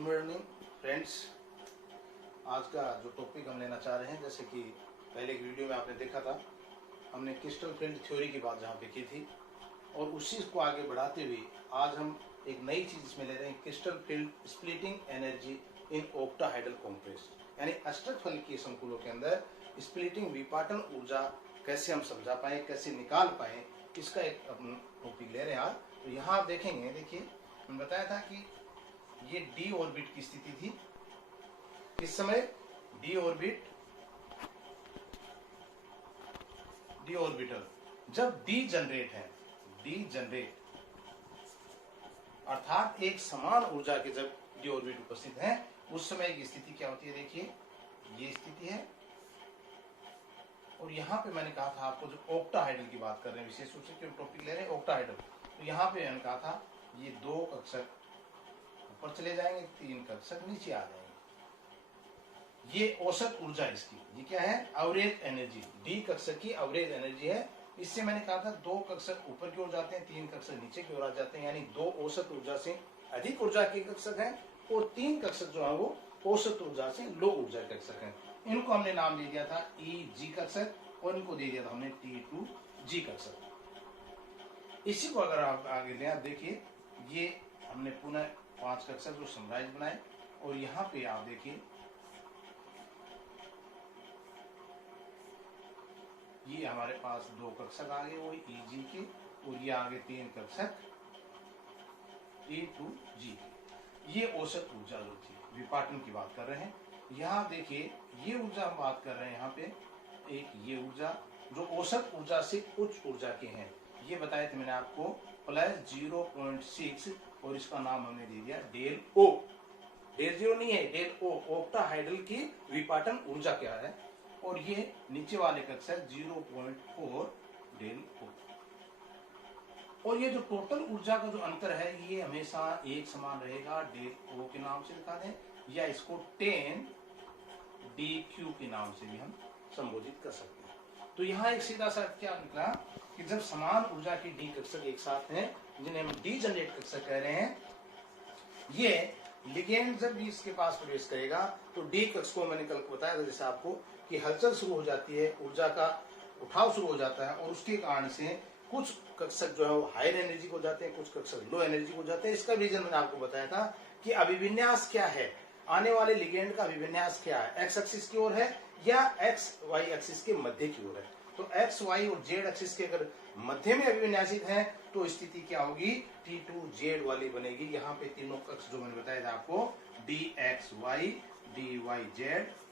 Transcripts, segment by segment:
Morning friends. आज का जो टॉपिक हम लेना चाह रहे हैं, जैसे कि पहले की वीडियो में आपने देखा था, हमने क्रिस्टल फील्ड थ्योरी की बात जहाँ पे की थी, और उसी को आगे बढ़ाते हुए आज हम एक नई चीज इसमें ले रहे हैं, crystal field splitting energy in octahedral complex. यानी अष्टकफल के संकुलों के अंदर स्प्लिटिंग विपाटन ऊर्जा कैसे हम समझा पाए, कैसे निकाल पाए, इसका एक टॉपिक ले रहे हैं आज। तो यहाँ आप देखेंगे, देखिए हमने बताया था कि ये डी ऑर्बिट की स्थिति थी। इस समय डी ऑर्बिटल जब डी जनरेट अर्थात एक समान ऊर्जा के जब डी ऑर्बिट उपस्थित है, उस समय की स्थिति क्या होती है। देखिए ये स्थिति है, और यहाँ पे मैंने कहा था आपको, जो ऑक्टाहाइडल की बात कर रहे हैं, विशेष रूप से क्यों टॉपिक ले रहे हैं ऑक्टाहाइडल, तो यहाँ पे मैंने कहा था ये 2 कक्षक ऊपर चले जाएंगे, 3 कक्षक नीचे आ जाएंगे। ये औसत ऊर्जा इसकी, ये क्या है, एवरेज एनर्जी, डी कक्षक की एवरेज एनर्जी है। इससे मैंने कहा था 2 कक्षक ऊपर की ओर जाते हैं, 3 कक्षक नीचे की ओर आ जाते हैं, यानी 2 औसत ऊर्जा से अधिक ऊर्जा के कक्षक हैं, और 3 कक्षक जो है वो औसत ऊर्जा से लो ऊर्जा के कक्षक हैं। इनको हमने नाम दे दिया था EG कक्षक, और इनको दे दिया था हमने T2G कक्षक। इसी को अगर आप आगे ले, आप देखिए ये हमने पुनः 5 कक्षक जो समराइज बनाए, और यहाँ पे आप देखिए ये हमारे पास 2 कक्षक आ गए वही EG के, और ये आगे 3 कक्षक T2G के। ये औसत ऊर्जा जो थी, विपाटन की बात कर रहे हैं। यहाँ देखिए ये ऊर्जा हम बात कर रहे हैं, यहाँ पे एक ये ऊर्जा जो औसत ऊर्जा से उच्च ऊर्जा के हैं, ये बताए थे मैंने आपको +0.6, और इसका नाम हमने दे दिया डेल O। डेल जीरो नहीं है, डेल O, ऑक्टाहाइडल की विपाटन ऊर्जा क्या है, और ये नीचे वाले कक्षक 0.4 डेल O। और ये जो टोटल ऊर्जा का जो अंतर है, ये हमेशा एक समान रहेगा, डेल O के नाम से लिखा दें, या इसको 10 dQ के नाम से भी हम संबोधित कर सकते हैं। तो यहाँ एक सीधा सा क्या निकला कि जब समान ऊर्जा के डी कक्षक एक साथ हैं, जिन्हें हम डी जनरेट कक्षक कह रहे हैं, ये लिगेंड जब भी इसके पास प्रवेश करेगा तो डी कक्ष को मैंने कल बताया था जैसे आपको कि हलचल शुरू हो जाती है, ऊर्जा का उठाव शुरू हो जाता है, और उसके कारण से कुछ कक्षक जो है वो हायर एनर्जी को जाते हैं, कुछ कक्षक लो एनर्जी को जाते हैं। इसका रीजन मैंने आपको बताया था कि अभिविन्यास क्या है, आने वाले लिगेंड का अभिविन्यास क्या है, एक्स एक्सिस की ओर है या एक्स वाई एक्सिस के मध्य की ओर है। तो एक्स वाई और जेड एक्सिस के अगर मध्य में अभिविन्यासित है तो स्थिति क्या होगी, T2Z वाली बनेगी। यहाँ पे तीनों कक्ष जो मैंने बताया था आपको, DXY, DYZ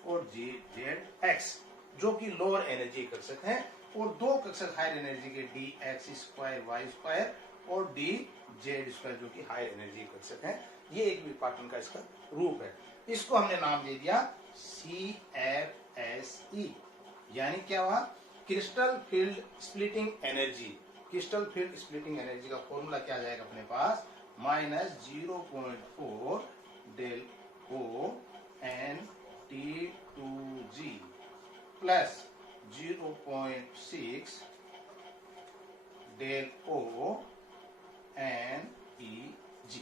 और GZX, जो कि लोअर एनर्जी कक्षक हैं, और 2 कक्षक हायर एनर्जी के DX2Y2 और DZ2 जो कि हायर एनर्जी कक्षक हैं। ये एक विपाटन का इसका रूप है। इसको हमने नाम दे दिया CFSE, यानी क्या हुआ, crystal field splitting energy. Crystal field splitting energy का फॉर्मूला क्या आ जाएगा अपने पास, -0.4 del O N T2G plus 0.6 del O N EG।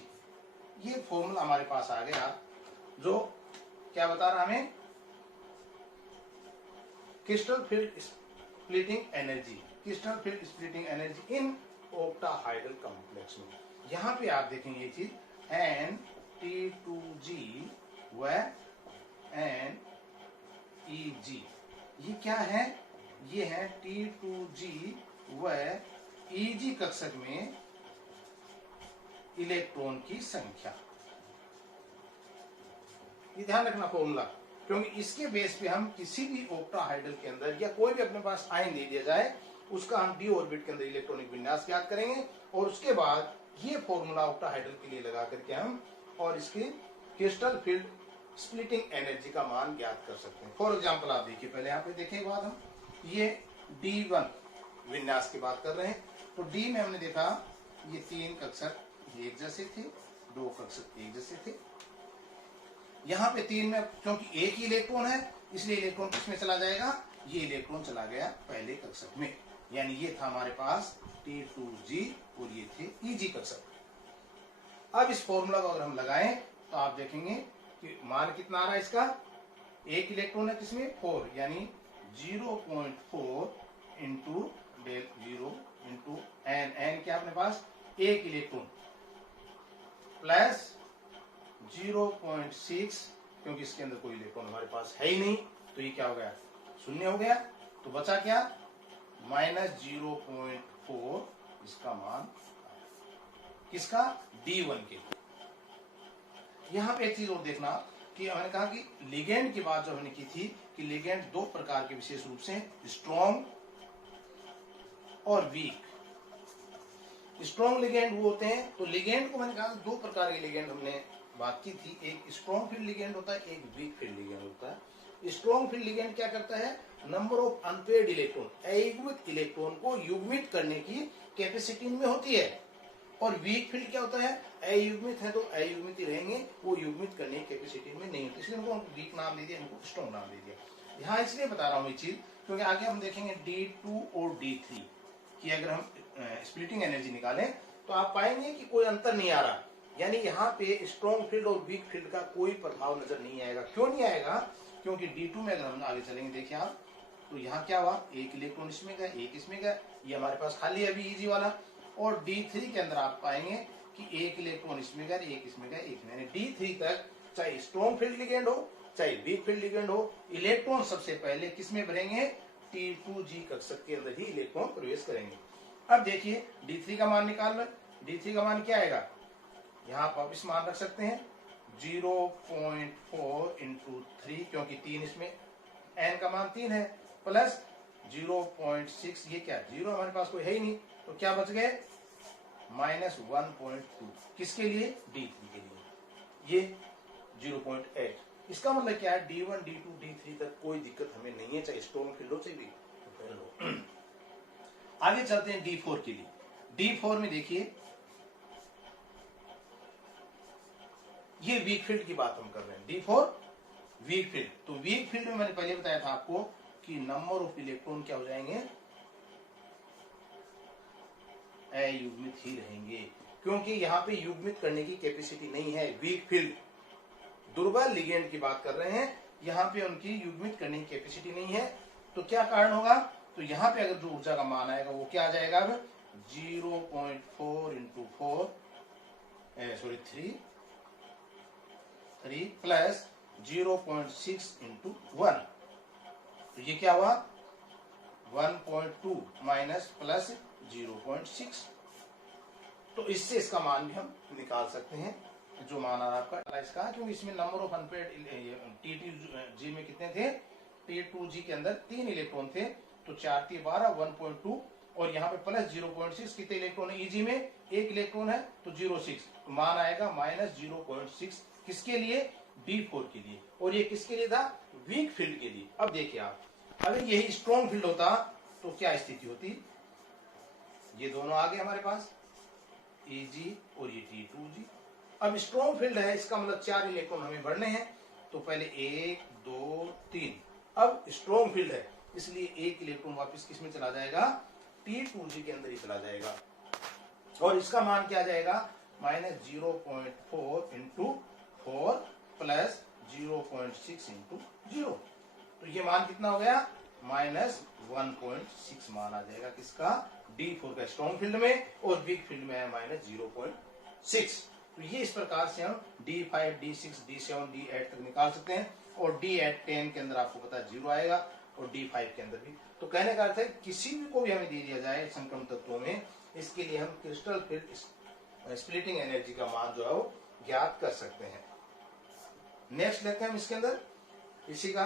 ये फॉर्मूला हमारे पास आ गया, जो क्या बता रहा हमें, crystal field splitting energy in octahedral complex में। यहाँ पे आप देखेंगे ये चीज N T2G व N EG, ये क्या है, ये है T2G व EG कक्षक में इलेक्ट्रॉन की संख्या। ये ध्यान रखना फॉर्मूला, क्योंकि इसके बेस पे हम किसी भी ऑक्टाहाइडल के अंदर या कोई भी अपने पास आयन दे दिया जाए, उसका हम डी ऑर्बिट के अंदर इलेक्ट्रॉनिक विन्यास ज्ञात करेंगे, और उसके बाद ये फॉर्मूला ऑक्टाहाइडल के लिए लगा करके हम और इसकी क्रिस्टल फील्ड स्प्लिटिंग एनर्जी का मान ज्ञात कर सकते हैं। फॉर एग्जाम्पल आप देखिए, पहले यहाँ पे देखें बाद हम ये D1 विन्यास की बात कर रहे हैं, तो D में हमने देखा ये 3 कक्षक एक जैसे थे, 2 कक्षक एक जैसे थे। यहाँ पे 3 में क्योंकि एक ही इलेक्ट्रॉन है, इसलिए इलेक्ट्रॉन किसमें चला जाएगा, ये इलेक्ट्रॉन चला गया पहले कक्षक में, यानी ये था हमारे पास T2G और ये थे EG कक्षक। अब इस फॉर्मूला को अगर हम लगाएं तो तो आप देखेंगे कि मान कितना आ रहा है इसका, एक इलेक्ट्रॉन है किसमें 4, यानी 0.4 into del 0 into N, N क्या अपने पास एक इलेक्ट्रॉन, प्लस 0.6, क्योंकि इसके अंदर कोई इलेक्ट्रॉन हमारे पास है ही नहीं, तो ये क्या हो गया, शून्य हो गया। तो बचा क्या, -0.4 इसका मान किसका, D1 के। यहां पे एक चीज और देखना कि हमने कहा कि लिगेंड की बात जो हमने की थी कि लिगेंड दो प्रकार के विशेष रूप से, स्ट्रॉन्ग और वीक। स्ट्रॉन्ग लिगेंड वो होते हैं, तो लिगेंड को मैंने कहा दो प्रकार के लिगेंड हमने बात की थी, एक स्ट्रॉन्ग फील्ड लिगेंड होता है, एक वीक फील्ड लिगेंड होता है। स्ट्रॉन्ग फील्ड लिगेंड क्या करता है, नंबर ऑफ अनपेयर्ड इलेक्ट्रॉन, अयुग्मित इलेक्ट्रॉन को युग्मित करने की कैपेसिटी में होती है। और वीक फील्ड क्या होता है, अयुग्मित है तो अयुग्मित ही रहेंगे, वो युग्मित करने की कैपेसिटी में नहीं होती, इसलिए उनको वीक नाम दे दिया, इनको स्ट्रॉन्ग नाम दे दिया। यहाँ इसलिए बता रहा हूँ ये चीज क्योंकि आगे हम देखेंगे D2 और D3 की अगर हम स्प्लिटिंग एनर्जी निकालें तो आप पाएंगे कि कोई अंतर नहीं आ रहा, यानी यहाँ पे स्ट्रॉन्ग फील्ड और वीक फील्ड का कोई प्रभाव नजर नहीं आएगा। क्यों नहीं आएगा, क्योंकि D2 में अगर हम आगे चलेंगे, देखिए आप, तो यहाँ क्या हुआ, एक इलेक्ट्रॉन इसमें गया, एक इसमें गया, ये हमारे पास खाली है अभी इजी वाला। और D3 के अंदर आप पाएंगे कि एक इलेक्ट्रॉन इसमें गया, एक इसमें गया, एक में, D3 तक चाहे स्ट्रॉन्ग फील्ड लिगेंड हो चाहे वीक फील्ड लिगेंड हो, इलेक्ट्रॉन सबसे पहले किसमें भरेंगे, T2G कक्षक के अंदर ही इलेक्ट्रॉन प्रवेश करेंगे। अब देखिए D3 का मान निकाल लो, D3 का मान क्या आएगा, यहाँ पर वापिस मान रख सकते हैं 0.4 इंटू 3, क्योंकि 3 इसमें, n का मान 3 है, प्लस 0.6, ये क्या, 0 हमारे पास कोई है ही नहीं, तो क्या बच गए, -1.2, किसके लिए, D3 के लिए, ये 0.8। इसका मतलब क्या है, D1 D2 D3 तक कोई दिक्कत हमें नहीं है, चाहे स्ट्रॉन्ग फील्ड हो चाहे वीक फील्ड हो। आगे चलते हैं D4 के लिए। D4 में देखिए, ये वीक फील्ड की बात हम कर रहे हैं, D4 वीक फील्ड। तो वीक फील्ड में मैंने पहले बताया था आपको कि नंबर ऑफ इलेक्ट्रॉन क्या हो जाएंगे, अयुग्मित ही रहेंगे, क्योंकि यहाँ पे युग्मित करने की कैपेसिटी नहीं है। वीक फील्ड, दुर्बल लिगेंड की बात कर रहे हैं, यहाँ पे उनकी युग्मित करने की कैपेसिटी नहीं है, तो क्या कारण होगा, तो यहाँ पे अगर जो ऊर्जा का मान आएगा वो क्या आ जाएगा, अब 0.4 इंटू 3 प्लस 0.6 इंटू 1, तो ये क्या हुआ 1.2 माइनस प्लस 0.6। तो इससे इसका मान भी हम निकाल सकते हैं, जो मान आ रहा आपका इसका, क्योंकि इसमें नंबर ऑफ अनपेयर्ड T2G में कितने थे, T2G के अंदर 3 इलेक्ट्रॉन थे, तो 4 3 12 1.2, और यहाँ पे प्लस 0.6, कितने इलेक्ट्रॉन है EG में, एक इलेक्ट्रॉन है तो 0.6, तो मान आएगा -0.6, किसके लिए, D4 के लिए। और ये किसके लिए था, वीक फील्ड के लिए। अब देखिए आप, अगर यही स्ट्रॉन्ग फील्ड होता तो क्या स्थिति होती, ये दोनों आ गए हमारे पास EG और ये T2G। अब स्ट्रॉन्ग फील्ड है, इसका मतलब 4 इलेक्ट्रॉन हमें भरने हैं, तो पहले 1 2 3, अब स्ट्रॉन्ग फील्ड है इसलिए एक इलेक्ट्रॉन वापस किसमें चला जाएगा, T2G के अंदर ही चला जाएगा, और इसका मान क्या आ जाएगा, -0.4 इंटू 4 प्लस 0.6 इंटू 0, तो ये मान कितना हो गया, -1.6 मान आ जाएगा किसका, D4 का स्ट्रॉन्ग फील्ड में, और वीक फील्ड में है -0.6। तो ये इस प्रकार से हम D5 D6 D7 D8 तक निकाल सकते हैं, और D8 10 के अंदर आपको पता है 0 आएगा, और D5 के अंदर भी। तो कहने का अर्थ है किसी भी को भी हमें दे दिया जाए संक्रम तत्वों में, इसके लिए हम क्रिस्टल फील्ड स्प्लिटिंग एनर्जी का मान जो है वो ज्ञात कर सकते हैं। नेक्स्ट लेते हैं हम इसके अंदर इसी का,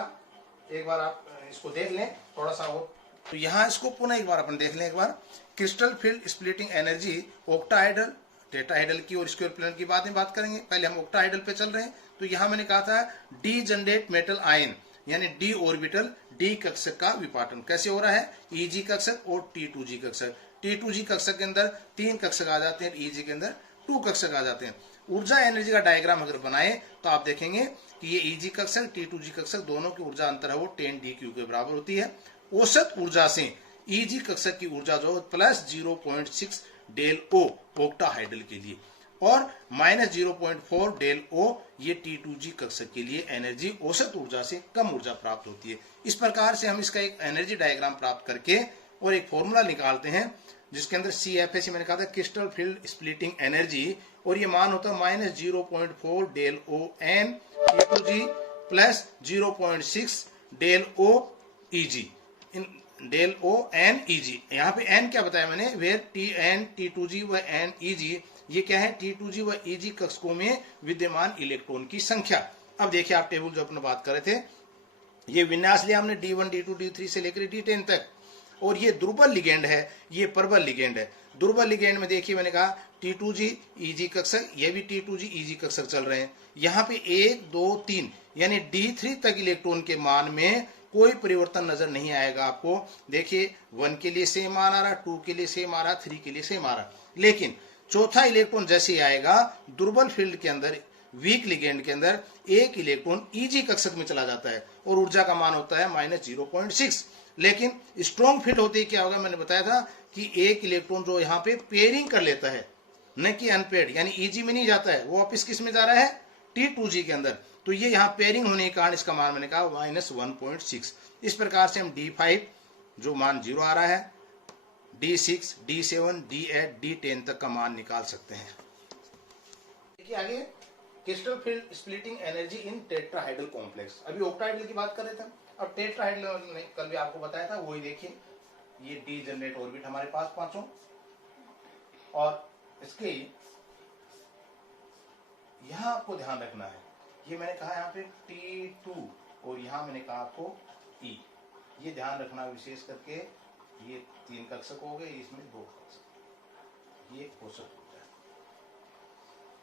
एक बार आप इसको देख लें थोड़ा सा हो, तो यहाँ इसको पुनः एक बार अपन देख लें एक बार। Crystal field splitting energy octahedral, टेट्राहाइडल की और स्क्वायर प्लेन की बात करेंगे, पहले हम ऑक्टाहाइडल पे चल रहे हैं। तो यहाँ मैंने कहा था डी जनरेट मेटल आयन, यानी डी ऑर्बिटल डी कक्षक का विपाटन कैसे हो रहा है, EG कक्षक और T2G कक्षक। T2G कक्षक के अंदर 3 कक्षक आ जाते हैं, EG के अंदर 2 कक्षक आ जाते हैं। ऊर्जा एनर्जी का डायग्राम अगर बनाए तो आप देखेंगे कि ये EG कक्षक T2G कक्षक दोनों की ऊर्जा अंतर है वो 10dQ के बराबर होती है। औसत ऊर्जा से EG कक्षक की ऊर्जा जो प्लस 0.6 डेल O ऑक्टाहाइडल के लिए। और -0.4 डेल ओ ये T2G कक्षक के लिए एनर्जी औसत ऊर्जा से कम ऊर्जा प्राप्त होती है। इस प्रकार से हम इसका एक एनर्जी डायग्राम प्राप्त करके और एक फॉर्मूला निकालते हैं जिसके अंदर CFS मैंने कहा था क्रिस्टल फील्ड स्प्लिटिंग एनर्जी, और ये मान होता है -0.4 del O N T2G plus 0.6 del O EG in del O N EG। यहाँ पे एन क्या बताया मैंने, वेयर T2G व एन EG ये क्या है, T2G व EG कक्षकों में विद्यमान इलेक्ट्रॉन की संख्या। अब देखिए आप टेबल जो अपने बात कर रहे थे, ये विन्यास लिया हमने D1 D2 D3 से लेकर D10 तक, और ये दुर्बल लिगेंड है, ये प्रबल लिगेंड है। दुर्बल लिगेंड में देखिए मैंने कहा T2G EG कक्षक, ये भी T2G EG कक्षक चल रहे हैं। यहाँ पे 1 2 3 यानी D3 तक इलेक्ट्रॉन के मान में कोई परिवर्तन नजर नहीं आएगा आपको। देखिए 1 के लिए सेम मान आ रहा, 2 के लिए सेम आ रहा, 3 के लिए सेम आ रहा, लेकिन चौथा इलेक्ट्रॉन जैसे आएगा दुर्बल फील्ड के अंदर, वीक लिगेंड के अंदर एक इलेक्ट्रॉन EG कक्षक में चला जाता है और ऊर्जा का मान होता है -0.6। लेकिन स्ट्रॉन्ग फील्ड होते ही क्या होगा, मैंने बताया था कि एक इलेक्ट्रॉन जो यहाँ पे पेयरिंग कर लेता है, न कि अनपेयर्ड, यानी EG में नहीं जाता है, वो वापिस किस में जा रहा है, T2G के अंदर। तो ये यहाँ पेयरिंग होने के कारण इसका मान मैंने कहा -1.6। इस प्रकार से हम D5 जो मान 0 आ रहा है, D6 D7 D8 D10 तक का मान निकाल सकते हैं। देखिए आगे क्रिस्टल फील्ड स्प्लिटिंग एनर्जी इन टेट्राहाइड्रल कॉम्प्लेक्स। अभी ऑक्टाहाइड्रल की बात कर रहे थे, अब टेट्राहाइड्रल ने कल भी आपको बताया था, वही देखिए ये डी जनरेट ऑर्बिट हमारे पास पांचों, और इसके यहां आपको ध्यान रखना है, ये मैंने कहा यहाँ पे T2 और यहां मैंने कहा आपको E, ये ध्यान रखना विशेष करके, ये 3 कक्षक हो गए, इसमें 2 कक्षक, ये औसत ऊर्जा है।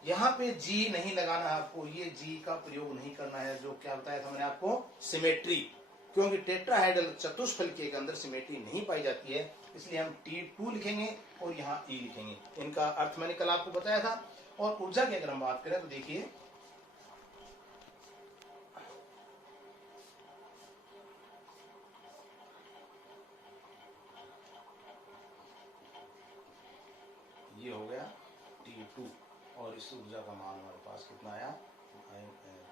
यहाँ पे G नहीं लगाना है आपको, ये G का प्रयोग नहीं करना है, जो क्या बताया था मैंने आपको, सिमेट्री, क्योंकि टेट्राहाइड्रल चतुष्फलकीय के अंदर सिमेट्री नहीं पाई जाती है, इसलिए हम T2 लिखेंगे और यहाँ E लिखेंगे। इनका अर्थ मैंने कल आपको बताया था। और ऊर्जा की अगर हम बात करें तो देखिए ये हो गया T2, और इस ऊर्जा का मान हमारे पास कितना आया,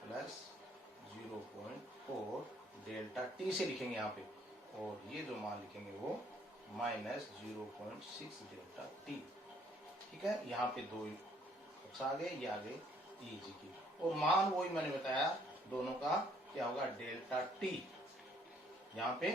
+0.4 डेल्टा T से लिखेंगे यहाँ पे, और ये जो मान लिखेंगे वो -0.6 डेल्टा T। ठीक है, यहाँ पे 2 आ गए, ये आ गए EG की, और मान वही मैंने बताया दोनों का क्या होगा, डेल्टा T। यहाँ पे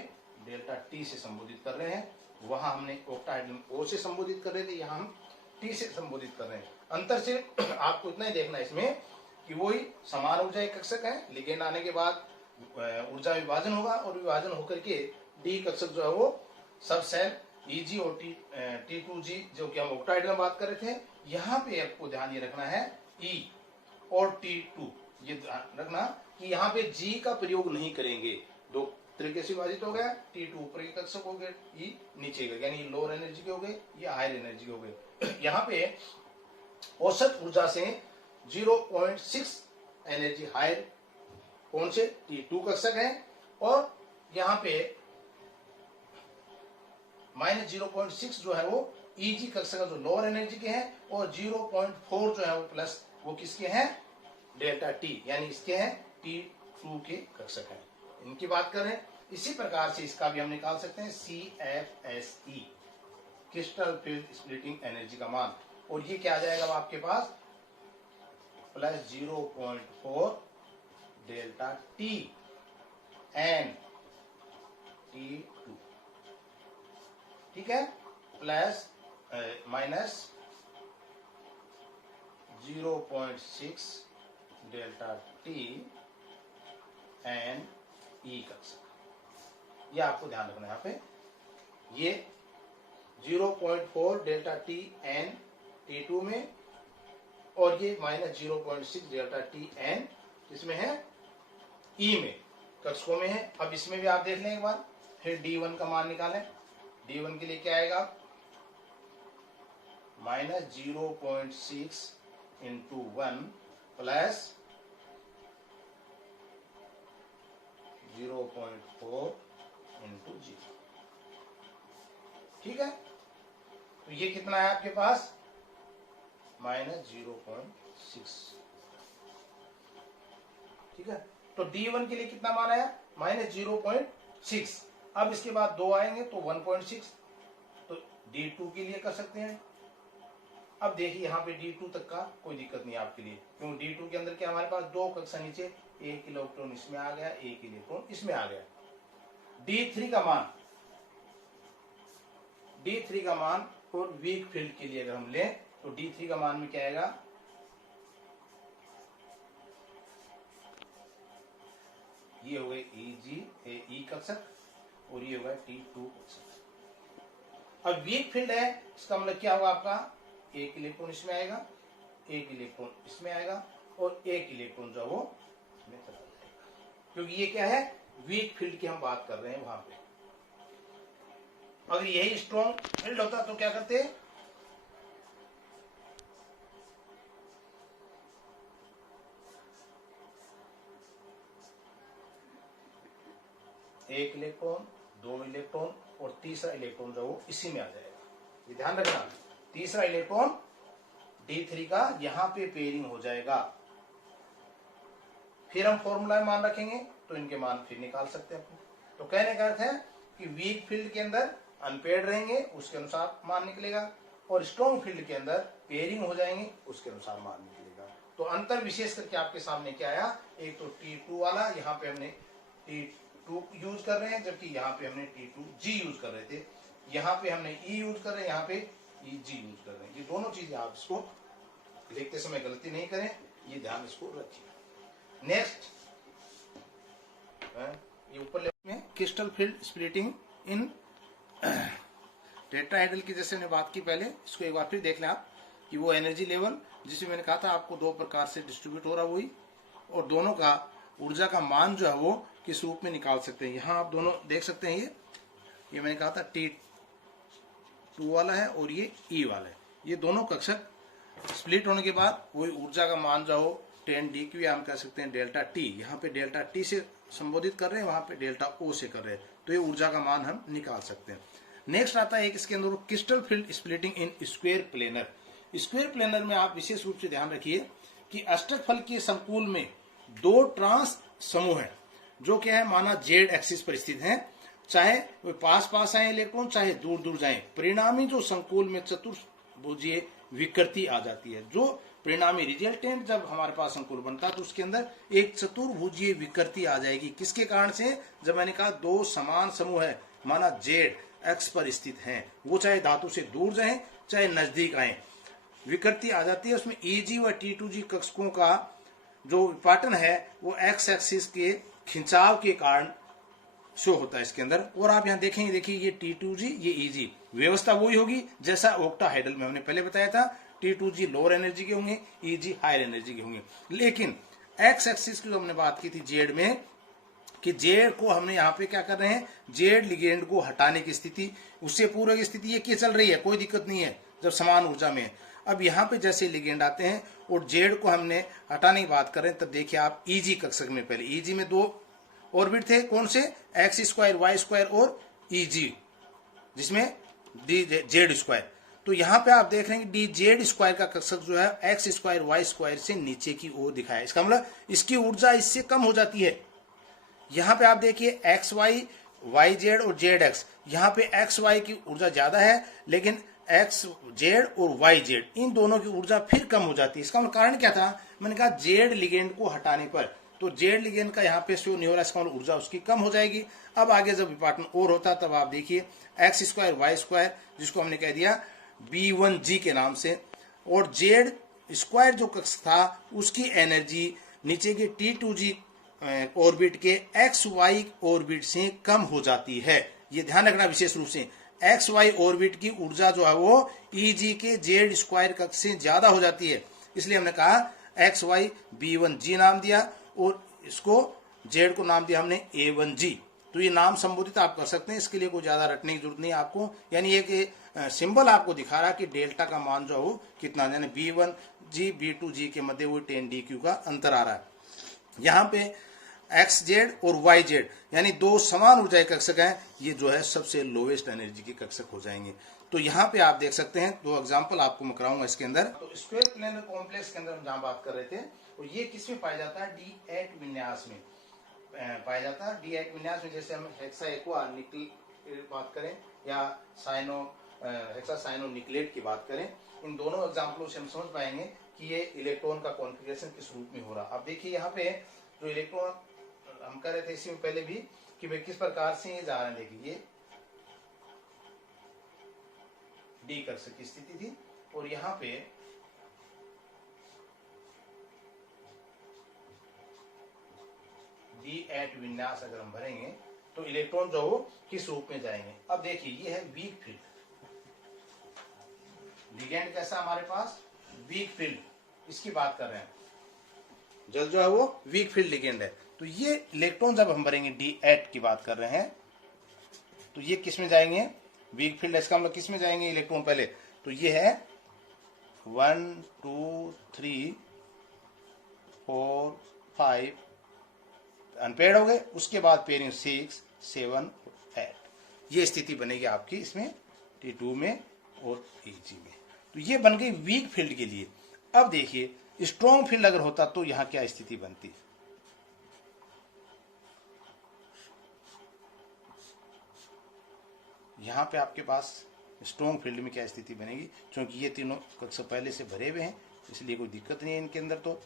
डेल्टा T से संबोधित कर रहे हैं, वहां हमने ऑक्टाहाइड्रल O से संबोधित कर रहे थे, यहाँ हम T से संबोधित कर रहे हैं। अंतर से आपको इतना ही देखना इसमें कि वही समान ऊर्जा एक कक्षक है, लिगेंड आने के बाद ऊर्जा विभाजन होगा, और विभाजन होकर के डी कक्षक जो है वो सब सेल EG और T2G जो कि हम ऑक्टाहाइड्रल में बात कर रहे थे, यहाँ पे आपको ध्यान ये रखना है E और T2, ये ध्यान रखना कि यहाँ पे G का प्रयोग नहीं करेंगे। 2 तरीके से विभाजित हो गया, T2 ऊपर के कक्षक हो गए, E नीचे के, यानी लोअर एनर्जी के हो गए, ये हायर एनर्जी के हो गए। यहाँ पे औसत ऊर्जा से 0.6 एनर्जी हायर कौन से, T2 कक्षक है, और यहाँ पे -0.6 जो है वो EG कक्षक जो लोअर एनर्जी के हैं, और 0.4 जो है वो प्लस, वो किसके हैं, डेल्टा T, यानी इसके हैं T2 के कक्षक हैं, इनकी बात करें। इसी प्रकार से इसका भी हम निकाल सकते हैं CFSE, crystal field splitting energy का मान, और ये क्या आ जाएगा आपके पास, +0.4 डेल्टा T एन T2, ठीक है, plus -0.6 delta T N E कक्षक। ये आपको ध्यान रखना है यहाँ पे, ये 0.4 डेल्टा T एन T2 में, और ये -0.6 डेल्टा T एन इसमें है, E में कक्षकों में है। अब इसमें भी आप देख लें एक बार, फिर D1 का मान निकालें। D1 के लिए क्या आएगा, -0.6 इंटू 1 प्लस 0.4 इंटू 0, ठीक है। तो ये कितना है आपके पास, -0.6। ठीक है, तो D1 के लिए कितना मान आया? -0.6। अब इसके बाद 2 आएंगे तो 1.6। तो D2 के लिए कर सकते हैं। अब देखिए यहाँ पे D2 तक का कोई दिक्कत नहीं आपके लिए, क्योंकि D2 के अंदर क्या हमारे पास 2 कक्षा नीचे, 1 इलेक्ट्रॉन इसमें आ गया, 1 इलेक्ट्रॉन इसमें आ गया। D3 का मान और वीक फील्ड के लिए अगर हम लें तो D3 का मान में क्या आएगा? ये हो गए E कक्षक और ये होगा T2 कक्षक। अब वीक फील्ड है, इसका मतलब क्या होगा आपका? 1 इलेक्ट्रॉन इसमें आएगा, 1 इलेक्ट्रॉन इसमें आएगा और 1 इलेक्ट्रॉन जो वो इसमें चला जाएगा, क्योंकि ये क्या है? वीक फील्ड की हम बात कर रहे हैं वहां पे। अगर यही स्ट्रॉन्ग फील्ड होता तो क्या करते? एक इलेक्ट्रॉन, 2 इलेक्ट्रॉन और तीसरा इलेक्ट्रॉन जो वो इसी में आ जाएगा। ये ध्यान रखना, तीसरा इलेक्ट्रॉन D3 का यहां पे पेयरिंग हो जाएगा। फिर हम फॉर्मूला मान रखेंगे तो इनके मान फिर निकाल सकते हैं। तो कहने का अर्थ है कि वीक फील्ड के अंदर अनपेयर्ड रहेंगे, उसके अनुसार मान निकलेगा, और स्ट्रॉन्ग फील्ड के अंदर पेयरिंग हो जाएंगे, उसके अनुसार मान निकलेगा। तो अंतर विशेष करके आपके सामने क्या आया? एक तो T2 वाला, यहाँ पे हमने T2 यूज कर रहे हैं, जबकि यहाँ पे हमने T2G यूज कर रहे थे। यहाँ पे हमने E यूज कर रहे हैं, यहाँ पे EG यूज कर रहे हैं। ये दोनों चीजें आप इसको लिखते समय गलती नहीं करें, ये ध्यान इसको रखिए। नेक्स्ट, ये ऊपर लेवल में क्रिस्टल फील्ड स्प्लिटिंग इन टेट्राहेड्रल की जैसे मैंने बात की पहले, इसको एक बार फिर देख लें आप कि वो एनर्जी लेवल जिसमें मैंने कहा था आपको 2 प्रकार से डिस्ट्रीब्यूट हो रहा हुई, और दोनों का ऊर्जा का मान जो है वो किस रूप में निकाल सकते हैं। यहाँ आप दोनों देख सकते हैं, ये मैंने कहा था T2 वाला है और ये E वाला है। ये दोनों कक्षक स्प्लिट होने के बाद वही ऊर्जा का मान जो हो 10dQ, हम कह सकते हैं डेल्टा T। यहाँ पे डेल्टा T से संबोधित कर रहे हैं, वहां पे डेल्टा O से कर रहे हैं, तो ये ऊर्जा का मान हम निकाल सकते हैं। नेक्स्ट आता है एक इसके अंदर crystal field splitting in square planar. Square planar में आप विशेष रूप से ध्यान रखिए कि अष्टक फल के संकुल में 2 ट्रांस समूह है, जो क्या है माना जेड एक्सिस पर स्थित है, चाहे वे पास पास आए इलेक्ट्रॉन, चाहे दूर दूर जाए। परिणामी जो संकुल में चतुर्भुजीय विकृति आ जाती है, जो परिणामी रिजल्टेंट जब हमारे पास संकुल बनता है तो उसके अंदर एक चतुर्भुजीय विकृति आ जाएगी। किसके कारण से? जब मैंने कहा 2 समान समूह है, माना जेड एक्स पर स्थित हैं, वो चाहे धातु से दूर जाए चाहे नजदीक आए, विकृति आ जाती है। उसमें EG व T2G कक्षकों का जो विपाटन है वो एक्स एक्सिस के खिंचाव के कारण शो होता है इसके अंदर। और आप यहाँ देखेंगे, देखिए ये T2G ये EG, व्यवस्था वही होगी जैसा ऑक्टाहेड्रल में हमने पहले बताया था। T2G लोअर एनर्जी के होंगे, EG हायर एनर्जी के होंगे। लेकिन एक्स एक्सिस की जो हमने बात की थी जेड में, कि जेड को हमने यहाँ पे क्या कर रहे हैं, जेड लिगेंड को हटाने की स्थिति, उससे पूर्व की स्थिति ये क्या चल रही है, कोई दिक्कत नहीं है जब समान ऊर्जा में है। अब यहाँ पे जैसे लिगेंड आते हैं और जेड को हमने हटाने की बात कर रहे हैं, तब देखिए आप EG कक्षक में, पहले EG में 2 ऑर्बिट थे, कौन से? x² y² और EG, जिसमें dz²। तो यहाँ पे आप देख रहे हैं कि dz² का कक्षक जो है x² y² से नीचे की ओर दिखाया। इसका मतलब इसकी ऊर्जा इससे कम हो जाती है। यहाँ पे आप देखिए xy yz और zx, यहाँ पे xy की ऊर्जा ज्यादा है, लेकिन xz और yz इन दोनों की ऊर्जा फिर कम हो जाती है। इसका कारण क्या था? मैंने कहा जेड लिगेंड को हटाने पर, तो जेड लिगेंड का यहाँ पे शो नहीं हो रहा, इसका ऊर्जा उसकी कम हो जाएगी। अब आगे जब विपाटन और होता तब आप देखिए x² y², जिसको हमने कह दिया B1G के नाम से, और z² जो कक्ष था उसकी एनर्जी नीचे के T2G ऑर्बिट के XY ऑर्बिट से कम हो जाती है। ये ध्यान रखना विशेष रूप से, XY ऑर्बिट की ऊर्जा जो है वो EG के z² कक्ष से ज्यादा हो जाती है। इसलिए हमने कहा XY B1G नाम दिया और इसको Z को नाम दिया हमने A1G। तो ये नाम संबोधित आप कर सकते हैं, इसके लिए कोई ज्यादा रटने की जरूरत नहीं आपको। यानी एक सिंबल आपको दिखा रहा कि डेल्टा का मान जो हो कितना, यानी B1G B2G के मध्य वो 10dQ का अंतर आ रहा है। यहाँ पे XZ और YZ यानी 2 समान ऊर्जा कक्षक हैं, ये जो है सबसे लोवेस्ट एनर्जी के कक्षक हो जाएंगे। तो यहाँ पे आप देख सकते हैं, दो एग्जांपल आपको मैं कराऊंगा इसके अंदर। तो स्क्वायर प्लेनर कॉम्प्लेक्स के अंदर हम जहाँ बात कर रहे थे, तो ये किस में पाया जाता है? D8 विन्यास में पाया जाता है। D8 विन्यास में जैसे हम हेक्सा एक्वा निकल बात करें या साइनो हेक्सा साइनो निकलेट की बात करें, इन दोनों एग्जाम्पलों से हम समझ पाएंगे कि ये इलेक्ट्रॉन का कॉन्फ़िगरेशन किस रूप में हो रहा। अब देखिए यहाँ पे जो इलेक्ट्रॉन हम कर रहे थे इसी में पहले भी कि वे किस प्रकार से ये जा रहे हैं। देखिए ये डी कक्षक की स्थिति थी और यहाँ पे D8 विन्यास अगर हम भरेंगे तो इलेक्ट्रॉन जो हो किस रूप में जाएंगे। अब देखिए ये है वीक फील्ड, लिगेंड कैसा हमारे पास? वीक फील्ड, इसकी बात कर रहे हैं। जल जो है वो वीक फील्ड लिगेंड है। तो ये इलेक्ट्रॉन जब हम भरेंगे D8 की बात कर रहे हैं, तो ये किस में जाएंगे? Weak field. इसका मतलब किस में जाएंगे इलेक्ट्रॉन? पहले तो ये है 1 2 3 4 5 अनपेयर्ड हो गए, उसके बाद पेयरिंग 6 7 8, ये स्थिति बनेगी आपकी इसमें T2 में और Eg में। तो ये बन गई वीक फील्ड के लिए। अब देखिए स्ट्रॉन्ग फील्ड अगर होता तो यहां क्या स्थिति बनती? यहां पे आपके पास स्ट्रॉन्ग फील्ड में क्या स्थिति बनेगी? क्योंकि ये तीनों कक्षक पहले से भरे हुए हैं, इसलिए कोई दिक्कत नहीं है इनके अंदर तो।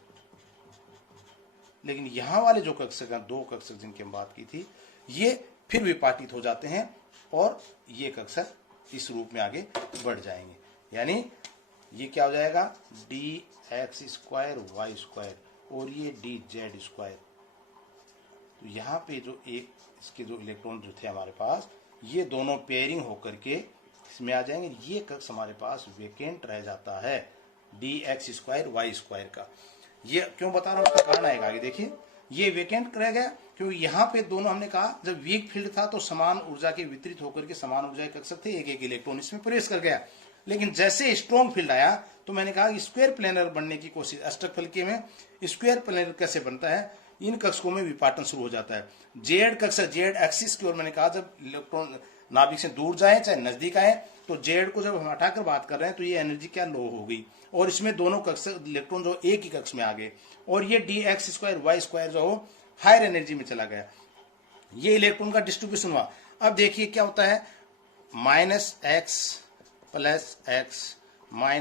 लेकिन यहां वाले जो कक्षक हैं, दो कक्षक जिनकी हम बात की थी, ये फिर विपाटित हो जाते हैं और ये कक्षक इस रूप में आगे बढ़ जाएंगे। यानी ये क्या हो जाएगा? dx² y² और ये dz²। तो यहाँ पे जो एक इसके जो इलेक्ट्रॉन जो थे हमारे पास, ये दोनों पेयरिंग होकर के इसमें आ जाएंगे। ये कक्ष हमारे पास वेकेंट रह जाता है dx² y² का। ये क्यों बता रहा हूँ, उसका कारण आएगा आगे। देखिए ये वेकेंट रह गया क्योंकि यहाँ पे दोनों हमने कहा जब वीक फील्ड था तो समान ऊर्जा के वितरित होकर के समान ऊर्जा के कक्षक थे, एक एक इलेक्ट्रॉन इसमें प्रवेश कर गया। लेकिन जैसे स्ट्रॉन्ग फील्ड आया तो मैंने कहा स्क्वायर प्लेनर बनने की कोशिश, अष्टकफलकीय में स्क्वायर प्लेनर कैसे बनता है, इन कक्षकों में विपाटन शुरू हो जाता है। जेड कक्षक, जेड एक्सिस की ओर मैंने कहा जब इलेक्ट्रॉन नाभिक से दूर जाए चाहे नजदीक आए, तो जेड को जब हम हटाकर बात कर रहे हैं तो ये एनर्जी क्या लो हो गई और इसमें दोनों कक्षक इलेक्ट्रॉन जो एक ही कक्ष में आ गए और ये dx² y² जो हो हायर एनर्जी में चला गया। ये इलेक्ट्रॉन का डिस्ट्रीब्यूशन हुआ। अब देखिए क्या होता है, -x + x -y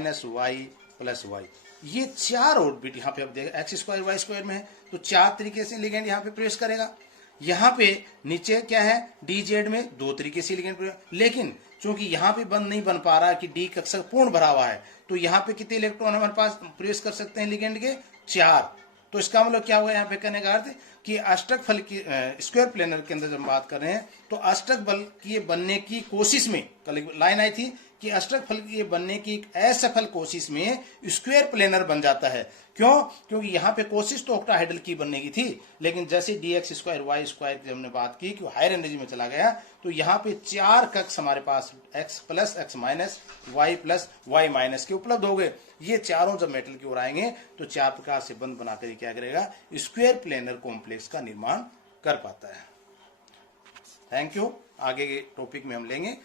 + y, ये चार ऑर्बिट यहाँ पे अब देखें x² y² में है, तो चार तरीके से लिगेंड यहाँ पे प्रवेश करेगा। यहाँ पे नीचे क्या है, dz में दो तरीके से लिगेंड प्रवेश, लेकिन चूंकि यहाँ पे बंद नहीं बन पा रहा कि डी कक्षक पूर्ण भरा हुआ है, तो यहाँ पे कितने इलेक्ट्रॉन हमारे पास प्रवेश कर सकते हैं लिगेंड के? 4। तो इसका मतलब क्या हुआ यहाँ पे कहने का अर्थ कि अष्टक फल की स्क्वायर प्लेनर के अंदर जब बात कर रहे हैं तो अष्टक बल की बनने की कोशिश में, कल लाइन आई थी कि अष्टक फल के बनने की एक असफल कोशिश में स्क्वायर प्लेनर बन जाता है। क्यों? क्योंकि यहाँ पे कोशिश तो ऑक्टाहेड्रल की बनने की थी, लेकिन जैसे dx² y² की हमने बात की कि हायर एनर्जी में चला गया, तो यहाँ पे चार कक्ष हमारे पास x + x y + y के उपलब्ध हो गए। ये चारों जब मेटल की ओर आएंगे तो चार प्रकार से बंध बनाकर क्या करेगा, स्क्वायर प्लेनर कॉम्प्लेक्स का निर्माण कर पाता है। Thank you. आगे के टॉपिक में हम लेंगे